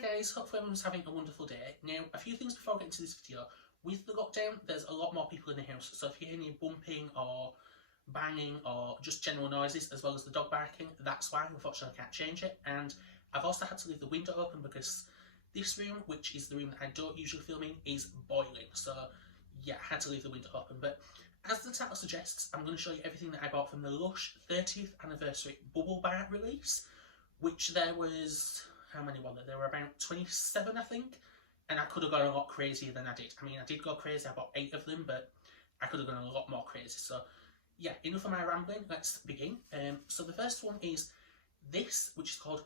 Hi guys, hopefully everyone's having a wonderful day. Now, a few things before I get into this video. With the lockdown, there's a lot more people in the house, so if you hear any bumping or banging or just general noises, as well as the dog barking, that's why. Unfortunately I can't change it. And I've also had to leave the window open because this room, which is the room that I don't usually film in, is boiling. So yeah, I had to leave the window open. But as the title suggests, I'm going to show you everything that I bought from the Lush 30th anniversary bubble bar release, which there was, how many were there? There were about 27, I think, and I could have gone a lot crazier than I did. I mean, I did go crazy, I bought 8 of them, but I could have gone a lot more crazy. So yeah, enough of my rambling, let's begin. So the first one is this, which is called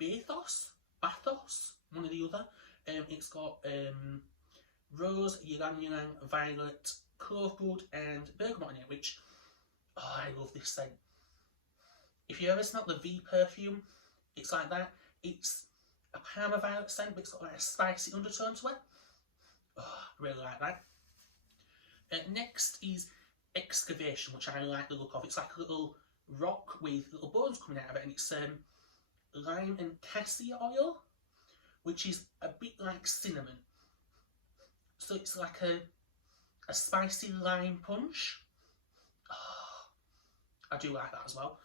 Bathos, one or the other. It's got rose, ylang ylang, violet, clovewood and bergamot in it, which, oh, I love this scent. If you ever smelt the V perfume, it's like that. It's a Parma violet scent, but it's got like a spicy undertone to it. Oh, I really like that. Next is Excavation, which I like the look of. It's like a little rock with little bones coming out of it, and it's lime and cassia oil, which is a bit like cinnamon. So it's like a spicy lime punch. Oh, I do like that as well.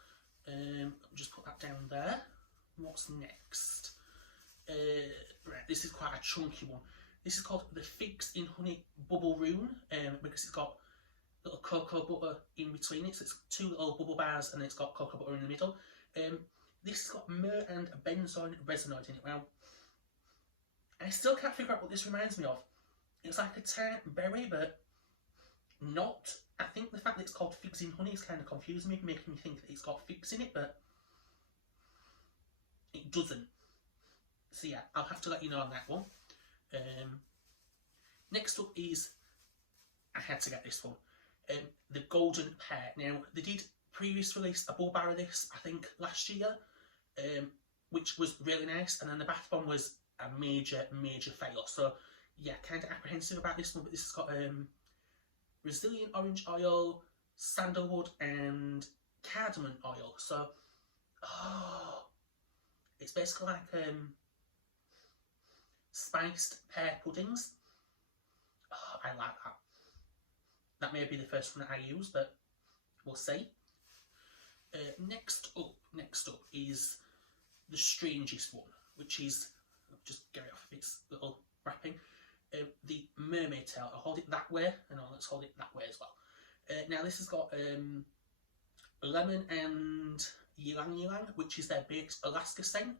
Just put that down there. What's next? Right, this is quite a chunky one. This is called the Figs in Honey Bubble Room, because it's got little cocoa butter in between it. So it's 2 little bubble bars and it's got cocoa butter in the middle. This has got myrrh and benzoin resinoid in it. Now, I still can't figure out what this reminds me of. It's like a tart berry, but not. I think the fact that it's called Figs in Honey is kind of confusing me, making me think that it's got figs in it, but it doesn't. So yeah, I'll have to let you know on that one. Next up is, I had to get this one, the Golden Pear. Now, they did previous release a bubble bar of this, I think last year, which was really nice, and then the bath bomb was a major fail. So yeah, kind of apprehensive about this one, but this has got Brazilian orange oil, sandalwood and cardamom oil. So, oh, it's basically like spiced pear puddings. Oh, I like that. That may be the first one that I use, but we'll see. Next up is the strangest one, which is, I'll just get it off of its little wrapping. The mermaid tail. I'll hold it that way, and let's hold it that way as well. Now this has got lemon and ylang ylang, which is their baked Alaska scent.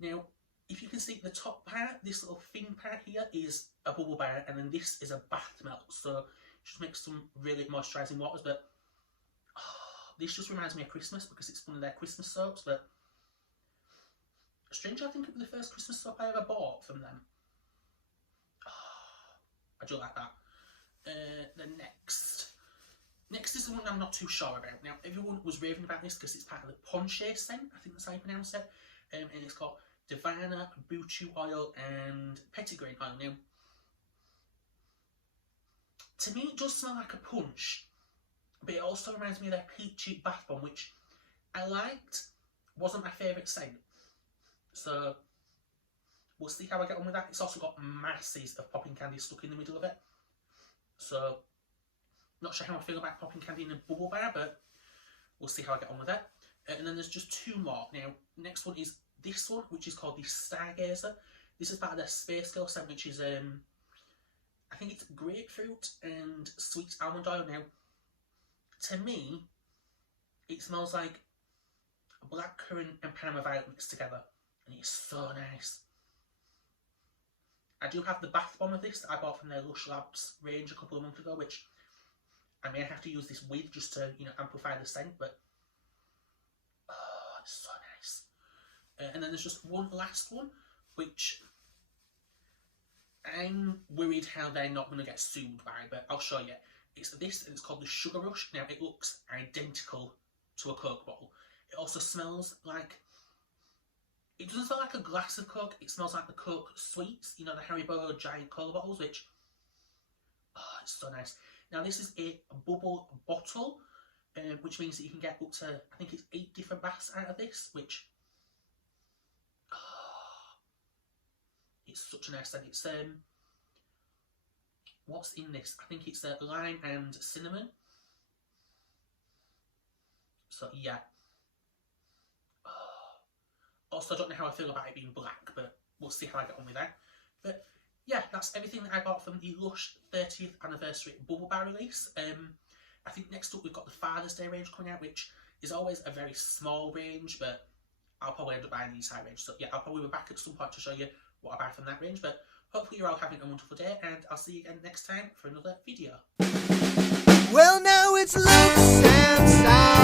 Now, if you can see the top part, this little thin part here is a bubble bar, and then this is a bath melt. So just make some really moisturising waters, but oh, this just reminds me of Christmas because it's one of their Christmas soaps. But strangely, I think it was the first Christmas soap I ever bought from them. I do like that. The next is the one I'm not too sure about. Now, everyone was raving about this because it's part of the Ponche scent, I think that's how you pronounce it. And it's got Divana, Buchu oil and petitgrain oil. Now, to me it does smell like a punch, but it also reminds me of their peachy bath bomb, which I liked, wasn't my favourite scent. So we'll see how I get on with that. It's also got masses of popping candy stuck in the middle of it. So, not sure how I feel about popping candy in a bubble bar, but we'll see how I get on with it. And then there's just 2 more. Now, next one is this one, which is called the Stargazer. This is part of their Space Girl scent, which is, I think it's grapefruit and sweet almond oil. Now, to me, it smells like blackcurrant and Parma violet mixed together. And it's so nice. I do have the bath bomb of this that I bought from their Lush Labs range a couple of months ago, which I may have to use this with just to, amplify the scent, but oh, it's so nice. And then there's just one last one, which I'm worried how they're not going to get sued by, but I'll show you. It's this, and it's called the Sugar Rush. Now, it looks identical to a Coke bottle. It also smells like, it doesn't smell like a glass of Coke, it smells like the Coke sweets, the Haribo giant cola bottles, which, oh, it's so nice. Now this is a bubble bottle, which means that you can get up to, I think it's 8 different baths out of this, which, oh, It's such a nice scent. It's what's in this? I think it's lime and cinnamon. So yeah. Also, I don't know how I feel about it being black, but we'll see how I get on with that. But yeah, that's everything that I bought from the Lush 30th anniversary bubble bar release. I think next up we've got the Father's Day range coming out, which is always a very small range, but I'll probably end up buying the entire range. So yeah, I'll probably be back at some point to show you what I buy from that range. But hopefully you're all having a wonderful day, and I'll see you again next time for another video. Well, now it's looks and sounds.